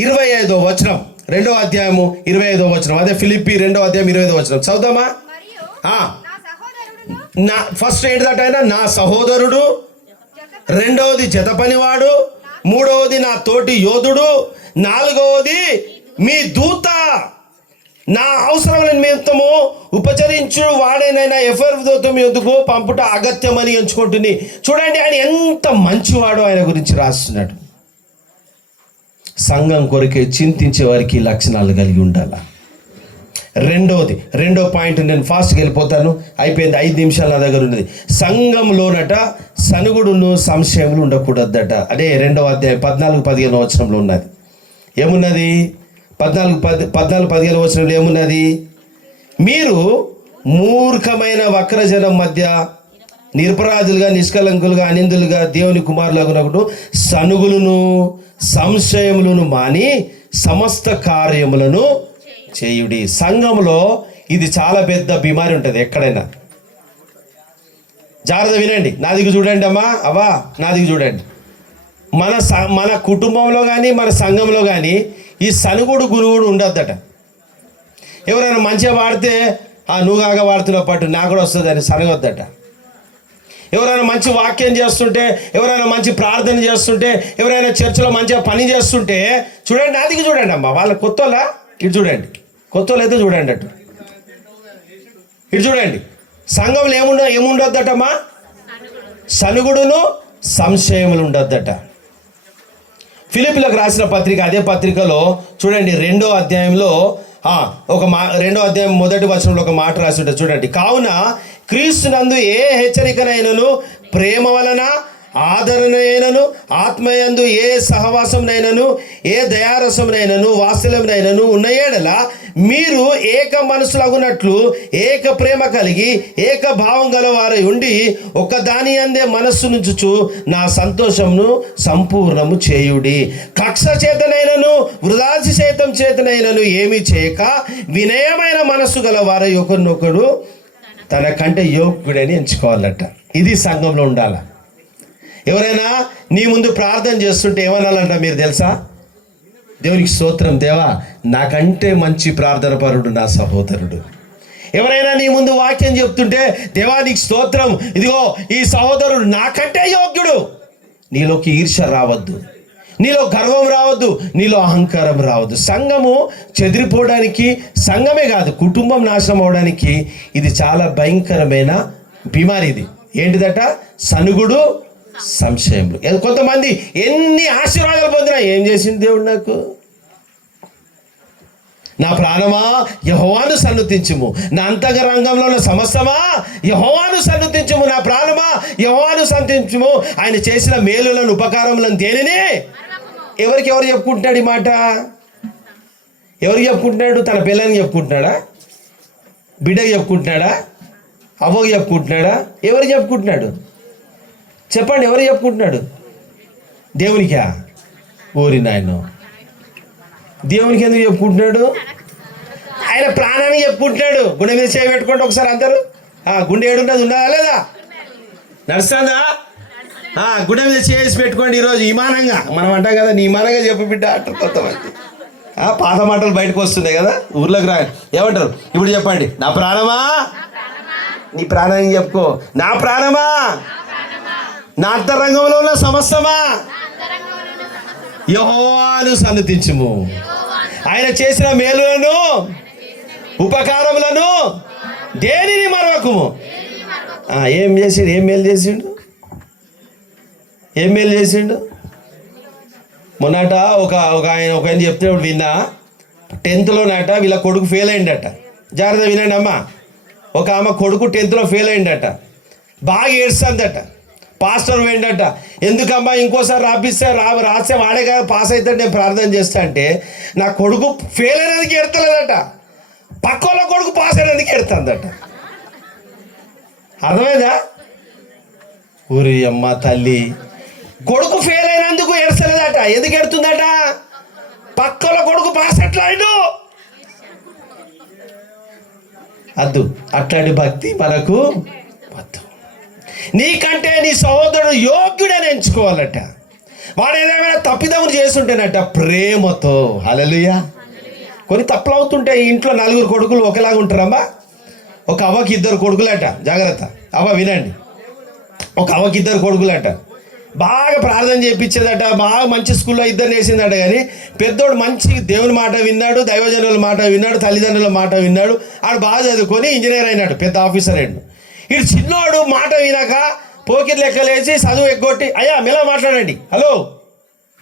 ఇరవై ఐదో వచనం. రెండో అధ్యాయము ఇరవై ఐదో వచనం. అదే ఫిలిప్పి రెండో అధ్యాయం ఇరవై ఐదో వచనం. చదువుదామా. నా ఫస్ట్ ఏంటిదట ఆయన? నా సహోదరుడు. రెండవది జత పనివాడు మూడవది నా తోటి యోధుడు. నాలుగవది మీ దూత. నా అవసరమైన నిమిత్తము ఉపచరించు. వాడేనైనా ఎఫర్ దూతం ఎందుకు పంపుట అగత్యమని ఎంచుకుంటుంది చూడండి ఆయన ఎంత మంచివాడు ఆయన గురించి రాస్తున్నాడు. సంఘం కొరకే చింతించే వారికి లక్షణాలు కలిగి ఉండాల. రెండవది రెండో పాయింట్ నేను ఫాస్ట్గా వెళ్ళిపోతాను. అయిపోయింది ఐదు నిమిషాలు నా దగ్గర ఉన్నది. సంఘంలోనట సనుగుడును సంశయములు ఉండకూడదట. అదే రెండవ అధ్యాయం పద్నాలుగు పదిహేను వచనంలో ఉన్నది. ఏమున్నది? పద్నాలుగు పది పద్నాలుగు పదిహేను వచనంలో ఏమున్నది? మీరు మూర్ఖమైన వక్రజనం మధ్య నిరపరాధులుగా నిష్కలంకులుగా అనిందులుగా దేవుని కుమారులగునప్పుడు సనుగులను సంశయములను మాని సమస్త కార్యములను చేయుడి. సంఘంలో ఇది చాలా పెద్ద బిమారి ఉంటుంది ఎక్కడైనా. జాగ్రత్త వినండి. నా దిగు చూడండి అమ్మా. అవా నా దిగు చూడండి. మన స మన కుటుంబంలో కానీ మన సంఘంలో కానీ ఈ సనుగుడు గురువుడు ఉండద్దట. ఎవరైనా మంచిగా వాడితే ఆ నువ్వు కాగా వాడుతున్న పట్టు నాకు కూడా వస్తుంది అని సనగొద్దట. ఎవరైనా మంచి వాక్యం చేస్తుంటే ఎవరైనా మంచి ప్రార్థన చేస్తుంటే ఎవరైనా చర్చిలో మంచిగా పని చేస్తుంటే చూడండి నాదికి చూడండి అమ్మా. వాళ్ళ కొత్తోళ్ళ? ఇటు చూడండి. కొత్తోళ్ళు అయితే చూడండి అటు. ఇటు చూడండి. సంఘంలో ఏముండ ఏముండొద్దటమ్మా? సనుగుడును సంశయములు ఉండొద్దట ఫిలిపిలకు రాసిన పత్రిక అదే పత్రికలో చూడండి రెండో అధ్యాయంలో ఒక మా రెండో అధ్యాయం మొదటి వచనంలో ఒక మాట రాసి ఉంటుంది చూడండి. కావున క్రీస్తునందు ఏ హెచ్చరికనైనను ప్రేమ వలన ఆదరణైనను ఆత్మయందు ఏ సహవాసంనైనను ఏ దయారసంనైనను వాత్సల్యంనైనను ఉన్న ఏడల మీరు ఏక మనసులగునట్లు ఏక ప్రేమ కలిగి ఏక భావం గల వారై ఉండి ఒక దాని అందే మనస్సు నుంచుచు నా సంతోషమును సంపూర్ణము చేయుడి. కక్ష చేతనైనను వృధాసి చేతం చేతనైనను ఏమీ చేయక వినయమైన మనస్సు గల వారై ఒకరినొకడు తన కంటే యోగ్యుడని ఎంచుకోవాలట. ఇది సంఘంలో ఉండాల. ఎవరైనా నీ ముందు ప్రార్థన చేస్తుంటే ఏమనాలంట మీరు తెలుసా? దేవునికి స్తోత్రం దేవా నాకంటే మంచి ప్రార్థన పరుడు నా సహోదరుడు. ఎవరైనా నీ ముందు వాక్యం చెప్తుంటే దేవా నీకు స్తోత్రం ఇదిగో ఈ సహోదరుడు నాకంటే యోగ్యుడు. నీలోకి ఈర్ష రావద్దు. నీలో గర్వం రావద్దు నీలో అహంకారం రావద్దు. సంఘము చెదిరిపోవడానికి సంఘమే కాదు కుటుంబం నాశనం అవడానికి ఇది చాలా భయంకరమైన బిమారి ఇది. ఏంటిదట? సనుగుడు సంశయములు. కొంతమంది ఎన్ని ఆశీర్వాదాలు పొందినా ఏం చేసింది దేవుడు నాకు? నా ప్రాణమా? యహోవాను సన్నుతించుము నా అంతరంగంలో ఉన్న సమస్తమా? యహోవాను సన్నుతించుము నా ప్రాణమా? యహోవాను సన్నుతించుము ఆయన చేసిన మేలులను ఉపకారములను దేనిని? ఎవరికి ఎవరు చెప్పుకుంటున్నాడు ఈ మాట? ఎవరికి చెప్పుకుంటున్నాడు? తన పిల్లని చెప్పుకుంటున్నాడా? బిడ్డకి చెప్పుకుంటున్నాడా? అవ్వకి చెప్పుకుంటున్నాడా? ఎవరికి చెప్పుకుంటున్నాడు? చెప్పండి ఎవరు చెప్పుకుంటున్నాడు? దేవునికా? ఊరి నాయన. దేవునికి ఎందుకు చెప్పుకుంటున్నాడు? ఆయన ప్రాణానికి చెప్పుకుంటున్నాడు. గుండె మీద చేయి పెట్టుకోండి ఒకసారి అందరూ ఆ, గుండె ఏడున్నది ఉన్నదా లేదా? నడుస్తుందా? ఆ, గుండె మీద చేసి పెట్టుకోండి ఈరోజు ఇమానంగా మనం అంటాం కదా నీ ఇమానంగా చెప్పు బిడ్డ అంటారు కొంతమంది. ఆ, పాత మాటలు బయటకు వస్తున్నాయి కదా ఊర్లోకి రా. ఏమంటారు? ఇప్పుడు చెప్పండి. నా ప్రాణమా? నీ ప్రాణానికి చెప్పుకో. నా ప్రాణమా? నా అంతరంగంలో ఉన్న సమస్తమా? యహోవాను సన్నతించుము ఆయన చేసిన మేలులను ఉపకారములను దేనిని మరవకుము? ఏం చేసిండు? ఏం మేలు చేసిండు? ఏం మేలు చేసిండు? మొన్నట ఒక ఒక ఆయన ఒక ఆయన చెప్తే విన్నా టెన్త్లోనట వీళ్ళ కొడుకు ఫెయిల్ అయిందట జాగ్రత్త వినండి అమ్మ. ఒక ఆమె కొడుకు టెన్త్లో ఫెయిల్ అయిందట బాగా ఏడుస్తుందట. పాస్టర్ ఏంటంట? ఎందుకమ్మా ఇంకోసారి రాపిస్తే రా రాస్తే వాడే కాదు పాస్ అయితే నేను ప్రార్థన చేస్తా అంటే నా కొడుకు ఫెయిల్ అయినందుకు ఎడతలేదట పక్కోళ్ళ కొడుకు పాస్ అయినందుకు ఎడుతుందట అర్థమైందా? ఊరి అమ్మ తల్లి కొడుకు ఫెయిల్ అయినందుకు ఎడతలేదట ఎందుకు ఎడుతుందట పక్కలో కొడుకు పాస్ ఎట్లా అద్దు అట్లాంటి భక్తి మనకు నీకంటే నీ సహోదరుడు యోగ్యుడని ఎంచుకోవాలట. వాడు ఏదేమైనా తప్పిదములు చేస్తుంటేనట ప్రేమతో. హలలుయా కొన్ని తప్పులు అవుతుంటాయి ఇంట్లో నలుగురు కొడుకులు ఒకలాగా ఉంటారమ్మా. ఒక అవ్వకి ఇద్దరు కొడుకులట. జాగ్రత్త. అవ్వ వినండి. ఒక అవ్వకి ఇద్దరు కొడుకులట. బాగా ప్రార్థన చేయించేదట బాగా మంచి స్కూల్లో ఇద్దరు వేసిందట కానీ పెద్దోడు మంచి దేవుని మాట విన్నాడు దైవజనుల మాట విన్నాడు తల్లిదండ్రుల మాట విన్నాడు. ఆడు బాగా చదువుకొని ఇంజనీర్ అయినాడు పెద్ద ఆఫీసర్ అయినాడు. ఇటు చిన్నోడు మాట వినక పోకిర్ లెక్కలేసి చదువు ఎగ్గొట్టి అయ్యా మెల్ల మాట్లాడండి. హలో?